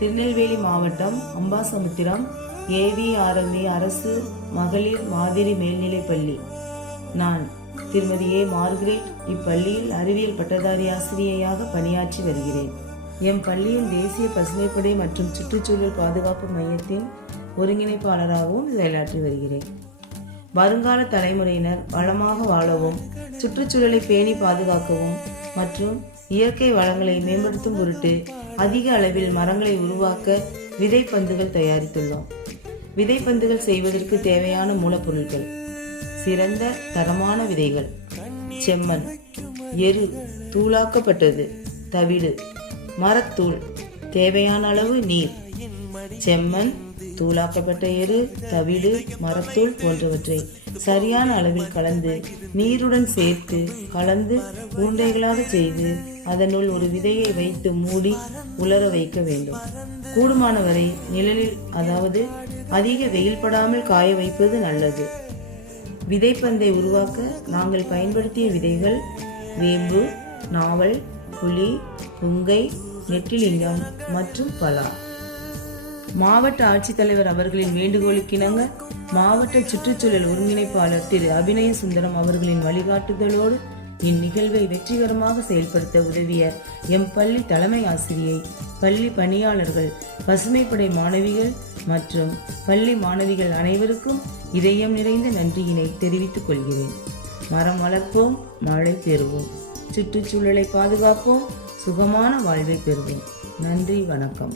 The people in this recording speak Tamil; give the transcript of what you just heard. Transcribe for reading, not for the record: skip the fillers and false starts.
திருநெல்வேலி மாவட்டம் அம்பாசமுத்திரம் ஏவிஆர்எம்ஏ அரசு மகளிர் மாதிரி மேல்நிலைப்பள்ளி. நான் திருமதி ஏ மார்கரெட் இப்பள்ளியில் அறிவியல் பட்டதாரி ஆசிரியையாக பணியாற்றி வருகிறேன். எம் பள்ளியின் தேசிய பசுமைப்படை மற்றும் சுற்றுச்சூழல் பாதுகாப்பு மையத்தின் ஒருங்கிணைப்பாளராகவும் செயலாற்றி வருகிறேன். வருங்கால தலைமுறையினர் வளமாக வாழவும், சுற்றுச்சூழலை பேணி பாதுகாக்கவும் மற்றும் இயற்கை வளங்களை மேம்படுத்தும் பொருட்டு அதிக அளவில் மரங்களை உருவாக்க விதைப்பந்துகள் தயாரித்துள்ளோம். விதைப்பந்துகள் செய்வதற்கு தேவையான மூலப்பொருட்கள்: சிறந்த தரமான விதைகள், செம்மண், எரு தூளாக்கப்பட்டது, தவிடு, மரத்தூள், தேவையான அளவு நீர். செம்மண், தூளாக்கப்பட்ட எரு, தவிடு, மரத்தூள் போன்றவற்றை சரியான அளவில் கலந்து நீருடன் சேர்த்து கலந்து உருண்டைகளாக செய்து அதனுள் ஒரு விதையை வைத்து மூடி உலர வைக்க வேண்டும். கூடுமானவரை நிழலில், அதாவது அதிக வெயில் படாமல் காய வைப்பது நல்லது. விதைப்பந்தை உருவாக்க நாங்கள் பயன்படுத்திய விதைகள்: வேம்பு, நாவல், புலி, புங்கை, நெட்டிலிங்கம் மற்றும் பலா. மாவட்ட ஆட்சித்தலைவர் அவர்களின் வேண்டுகோளுக்கிணங்க மாவட்ட சுற்றுச்சூழல் ஒருங்கிணைப்பாளர் திரு அபிநய சுந்தரம் அவர்களின் வழிகாட்டுதலோடு இந்நிகழ்வை வெற்றிகரமாக செயல்படுத்த உதவிய எம் பள்ளி தலைமை ஆசிரியை, பள்ளி பணியாளர்கள், பசுமைப்படை மாணவிகள் மற்றும் பள்ளி மாணவிகள் அனைவருக்கும் இதயம் நிறைந்த நன்றியினை தெரிவித்துக் கொள்கிறேன். மரம் வளர்ப்போம், மழை பெறுவோம், சுற்றுச்சூழலை பாதுகாப்போம், சுகமான வாழ்வை பெறுவோம். நன்றி, வணக்கம்.